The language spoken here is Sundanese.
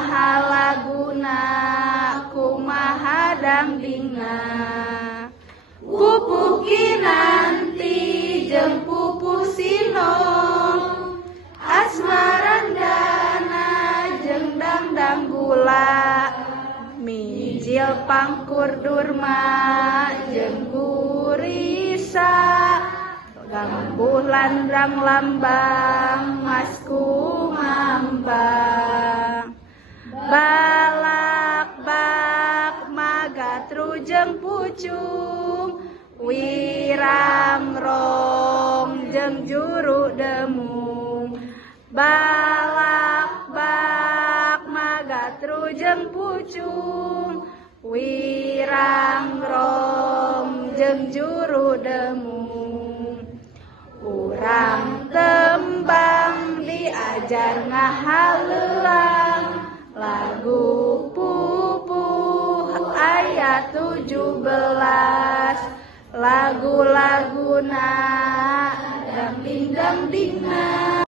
kumaha laguna, kumaha dangdingna. Pupuh Kinanti jeung pupuh Sinong, asmarandana jeung dangdang gula. Mijil Pangkur Durma jeung Gurisa, gambuh landrang lambang mas kumambang. Balak-bak magatru jeung pucung, wirangrong jeung juru demung. Balak-bak magatru jeung pucung, wirangrong jeung juru demung. Urang tembang diajar ngahaleulang, lagu pupuh ayat 17, lagu-laguna dangding-dangdingna.